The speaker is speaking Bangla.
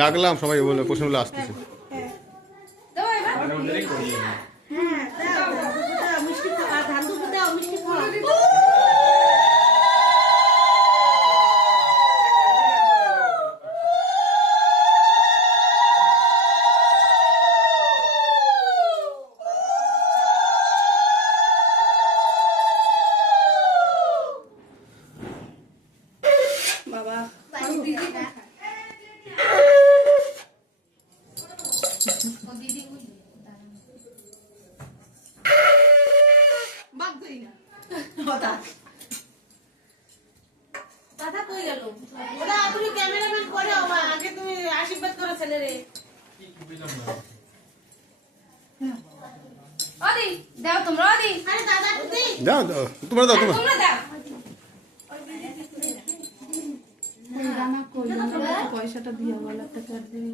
ডাকলাম, সবাই বলে প্রশ্নগুলো আসতেছে। দাদা কই গেল? ওরা তুমি ক্যামেরাম্যান করে বাবা, আগে তুমি আশীর্বাদ করো ছেলেরে। ওদি দাও তোমরা, ওদি আরে দাদা তুই দাও দাও, তোমরা দাও, তোমরা দাও। পয়সাটা দিয়ে বল, একটা কার্ড দিয়ে